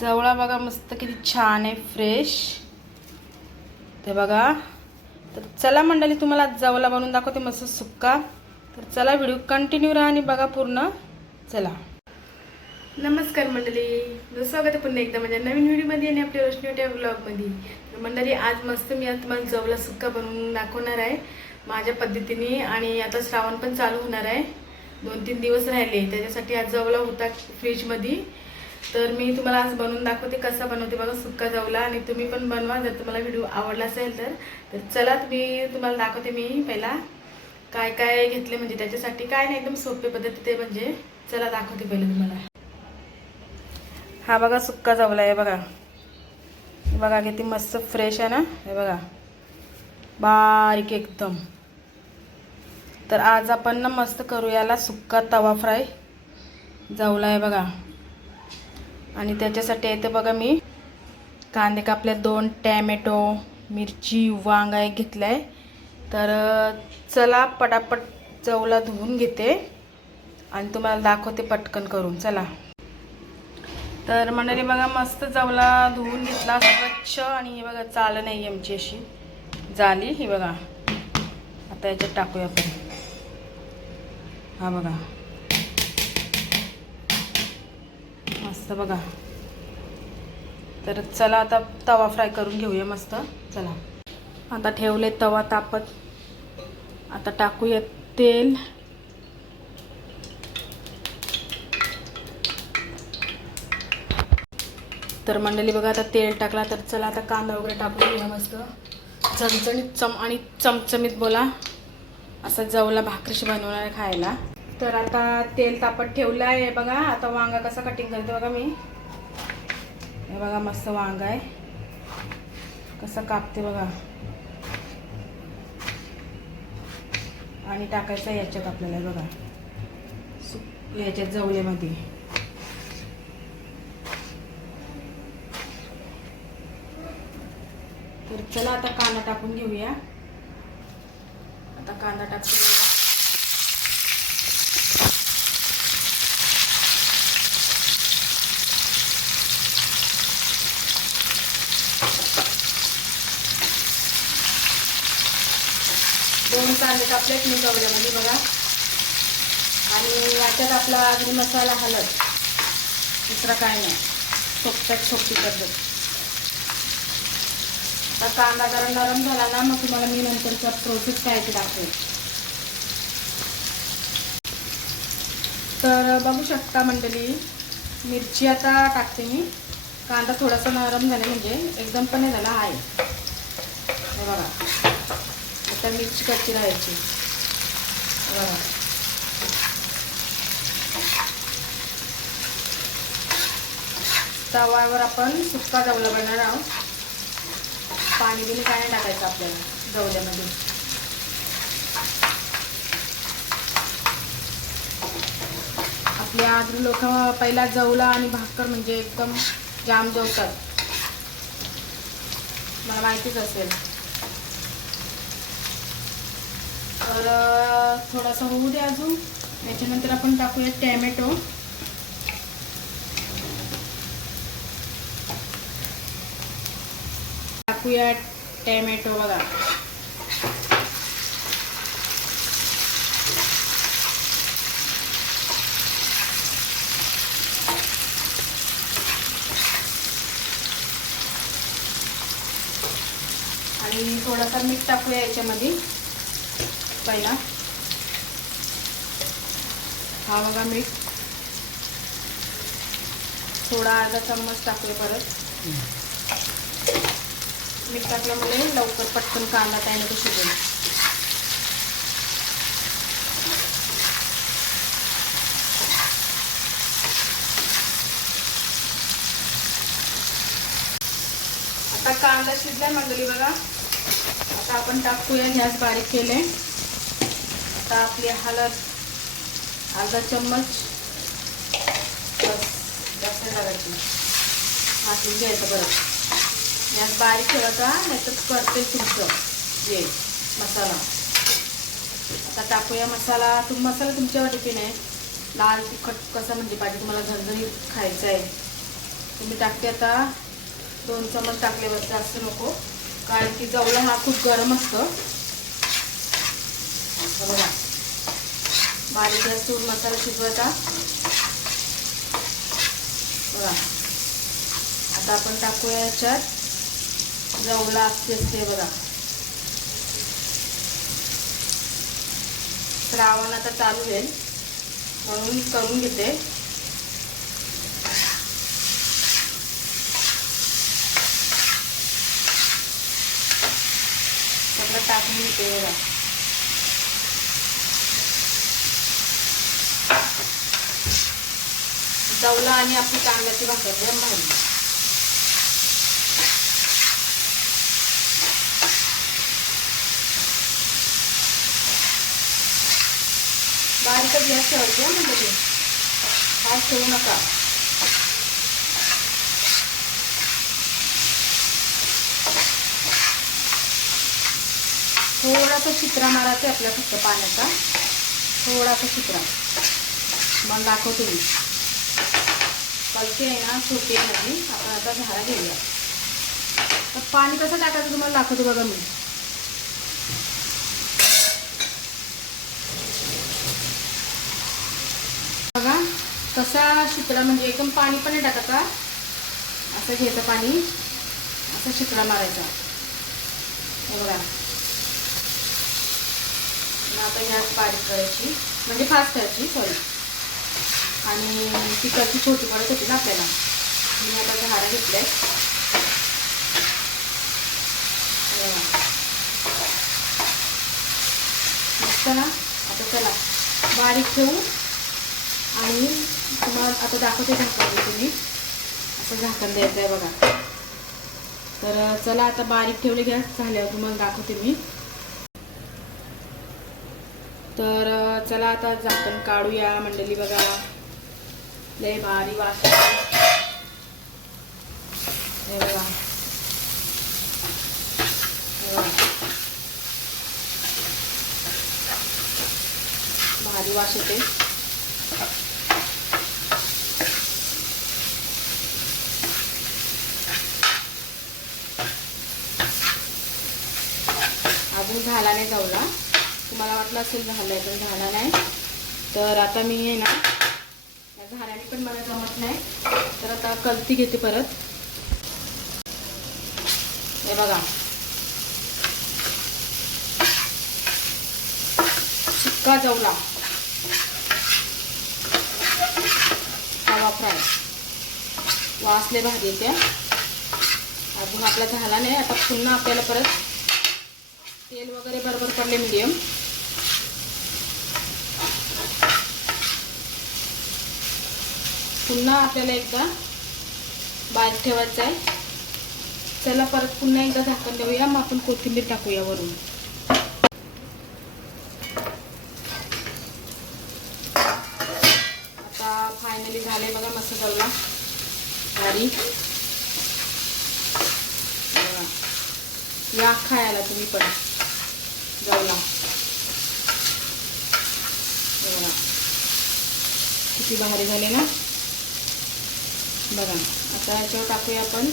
जवळा बघा मस्त किती छान आहे फ्रेश ते बघा. तर चला मंडळी तुम्हाला जवला बनवून दाखवते मस्त सुक्का. तर चला व्हिडिओ कंटिन्यू राहा आणि बघा पूर्ण. चला. नमस्कार मंडळी. स्वागत आहे पुन्हा एकदा माझ्या नवीन व्हिडिओमध्ये आणि आपल्या रोशनी ब्लॉगमध्ये तर मंडळी आज मस्त मी आज तुम्हाला जवला सुक्का बनवून दाखवणार आहे. माझ्या पद्धतीने आणि आता श्रावण पण चालू होणार आहे. दोन तीन दिवस राहिले. त्याच्यासाठी आज जवला होता फ्रीजमध्ये तर मी तुम्हाला आज बनवून दाखवते कसं बनवते बघा सुक्का जाऊला आणि तुम्ही पण बनवा जर तुम्हाला व्हिडिओ आवडला असेल तर. तर चला तुम्ही तुम्हाला दाखवते मी पहिला काय काय घेतले म्हणजे त्याच्यासाठी. काय नाही एकदम सोपे पद्धती ते म्हणजे. चला दाखवते पहिले तुम्हाला. हा बघा सुक्का जवला आहे बघा. बघा किती मस्त फ्रेश आहे ना. हे बघा. बारीक एकदम. तर आज आपण ना मस्त करू याला सुक्का तवा फ्राय. जवला आहे बघा. आणि त्याच्यासाठी येते बघा मी. कांदे कापले दोन टॅमॅटो मिरची वांगा एक घेतलं आहे तर चला पटापट चवला धुवून घेते. आणि तुम्हाला दाखवते पटकन करून. चला. तर मंडळी बघा मस्त चवला धुवून घेतला. स्वच्छ आणि हे बघा चाल नाही आमची अशी. झाली ही बघा. आता याच्यात टाकूया आपण. हा बघा. मस्त बघा. तर चला आता तवा फ्राय करून घेऊया मस्त. चला. आता ठेवले तवा तापत. आता टाकूया तेल. तर मंडळी बघा आता तेल टाकला तर चला आता कांदा वगैरे टाकून घेऊया मस्त. चमचणीत चम आणि चमचमीत बोला. असा जवला भाकरीशी बनवणार आहे खायला. तर आता तेल तापत ठेवलं आहे बघा आता वांगा कसा कटिंग करते बघा मी. हे बघा मस्त वांगा आहे. कसं कापते बघा. आणि टाकायचं याच्यात आपल्याला बघा. सु याच्यात जवळेमध्ये. तर चला आता कांदा टाकून घेऊया. आता कांदा टाकून दोन मी बघा. आणि याच्यात आपला अगदी मसाला हलत. दुसरा काय नाही. सोपट्यात सोपटी पद्धत. आता कांदा जरा नरम झाला ना मग तुम्हाला मी नंतरचा प्रोसेस काय ते दाखवेल तर बघू शकता मंडळी मिरची आता टाकते मी. कांदा थोडासा नरम झाला म्हणजे एकदम पण नाही झाला आहे. हे बघा. आता मिरची कच्ची राहायची. तव्यावर तवावर आपण सुक्का जवला बनणार आहोत. पाणी बिणी काय नाही टाकायचं आपल्याला जवल्यामध्ये आपल्या आधी लोक पहिला जवला आणि भाकर म्हणजे एकदम जाम जेवतात. मला माहितीच असेल. तर थोडासा होऊ द्या अजून. त्याच्यानंतर आपण टाकूया टॅमॅटो. टाकूया टॅमॅटो बघा. आणि थोडासा मीठ टाकूया याच्यामध्ये. पहिला हा बघा मीठ थोडा अर्धा चम्मच टाकले परत. मीठ टाकल्यामुळे म्हणजे लवकर पटकन कांदा टॅमॅटो शिजेल आता कांदा शिजलाय मंडळी बघा. आता आपण टाकूया गॅस बारीक केले. आता आपली हळद अर्धा चम्मच. बस जास्त लागायची हातून घ्यायचं बरं. यात बारीक ठेवायचा नाहीतर करते तुमचं जे मसाला. आता टाकूया मसाला. तुम मसाला तुमच्यावर डिपेंड आहे. लाल तिखट कसं म्हणजे पाहिजे तुम्हाला झणझणीत खायचं आहे. तुम्ही टाकते आता. दोन चमच टाकल्यावर जास्त नको. कारण की जवला हा खूप गरम असतो. बघा. बारीक तूर मसाला शिजवायचा. बघा. आता आपण टाकूया याच्यात जवला असते असते बघा. श्रावण आता चालू येईल म्हणून करून घेते. सगळं टाकून घेते बघा. चवलं आणि आपली कांद्याची भाकर गरम भाजी बारीकच गॅस ठेवायचे म्हणजे ते. फास्ट ठेवू नका. थोडासा चित्रा मारायचा आपल्या फक्त पाण्याचा. थोडासा चित्रा मग दाखवतो मी. ओके आहे ना छोटी आहे आपण आता झाडा घेऊया. तर पाणी कसं टाकायचं तुम्हाला दाखवतो बघा मी. बघा कसा शितळा म्हणजे एकदम पाणी पण नाही टाकायचा असं घ्यायचं पाणी. असं शितळा मारायचा. हे बघा. आता गॅस बारीक करायची. म्हणजे फास्ट करायची सॉरी आणि तिकडची छोटी पडत होती ना. आपल्याला मी आता झाडं घेतले मस्त ना? आता चला. बारीक ठेवू आणि तुम्हाला आता दाखवते झाकण तुम्ही. असं झाकण द्यायचं आहे बघा. तर चला आता बारीक ठेवले गॅस झाल्यावर तुम्हाला दाखवते मी. तर चला आता झाकण काढूया मंडळी बघा. लय भारी वास हे बघा भारी वास येते अजून झाला नाही जाऊला तुम्हाला वाटलं असेल झालं आहे पण झाला नाही. तर आता मी आहे ना झाडाने पण मला जमत नाही. तर आता कलती घेते परत. हे बघा. शिक्का जवला. तवा फ्राय वासले भाजी त्या अजून आपला झाला नाही आता पुन्हा आपल्याला परत तेल वगैरे बरोबर पडले मीडियम पुन्हा आपल्याला एकदा बारीक ठेवायचं आहे. चला परत पुन्हा एकदा झाकण देऊया. मग आपण कोथिंबीर टाकूया वरून. आता फायनली झाले बघा मस्त जवला भारी या खायला तुम्ही पण. जवला. किती भारी झाले ना? बघा आता याच्यावर टाकूया आपण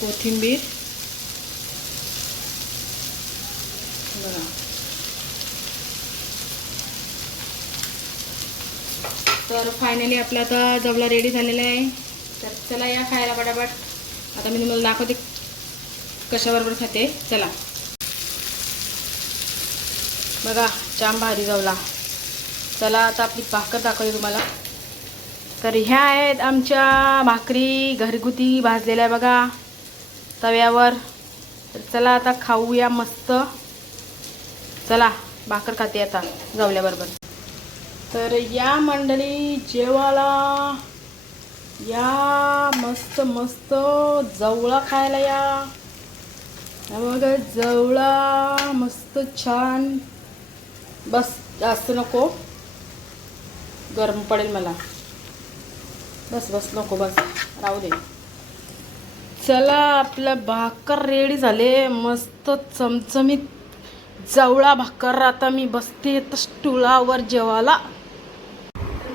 कोथिंबीर. बघा. तर फायनली आपला आता जवला रेडी झालेला आहे. तर चला या खायला पटापट. आता मी तुम्हाला दाखवते कशाबरोबर खाते. चला. बघा जाम भारी जवला चला आता आपली भाकर दाखवते तुम्हाला. तर ह्या आहेत आमच्या भाकरी घरगुती भाजलेल्या बघा तव्यावर. तर चला आता खाऊया मस्त. चला भाकर खाते आता जवल्याबरोबर तर या मंडळी जेवाला या मस्त मस्त जवळा खायला या. बघा जवळा मस्त छान. बस जास्त नको. गरम पडेल मला. बस बस नको बस. राहू दे. चला आपलं भाकर रेडी झाले. मस्त चमचमीत जवळा भाकर. आता मी बसते तर स्टुळावर जेवायला.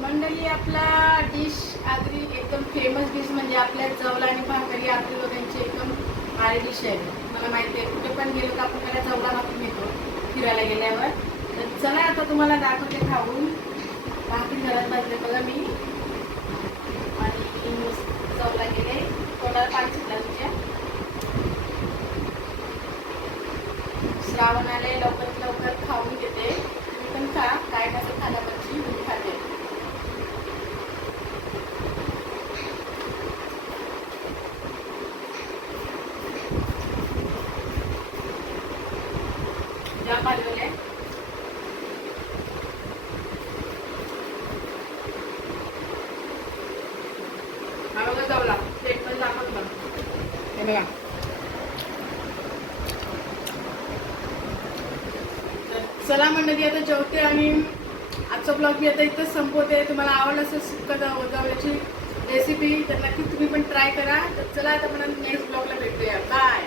मंडळी आपला डिश आगरी एकदम फेमस डिश म्हणजे आपल्या चवला आणि भाकरी आगरी लोकांची एकदम भारी डिश आहे. मला माहिती आहे कुठे पण गेलो तर आपण त्याला जवला भाकरी नेतो फिरायला गेल्यावर. तर चला आता तुम्हाला दाखवते खाऊन. भाकरी घरात भाजले बघा मी. चौला गेले. तोंडाला पाणी सुटला तुझ्या म्हणजे. श्रावण आले लवकर लवकर खाऊन घेते तुम्ही पण खा काय कसं खाण्यापाची मी खाते ज्या पालवले हा प्लेट पण दाखवत हे बघा. चला मंडळी आता जेवते आणि आजचा ब्लॉग मी आता इथंच संपवते. तुम्हाला आवडलं असेल सुक्का जावल्याची रेसिपी तर नक्की तुम्ही पण ट्राय करा. तर चला आता म्हणून नेक्स्ट ब्लॉगला भेटूया. बाय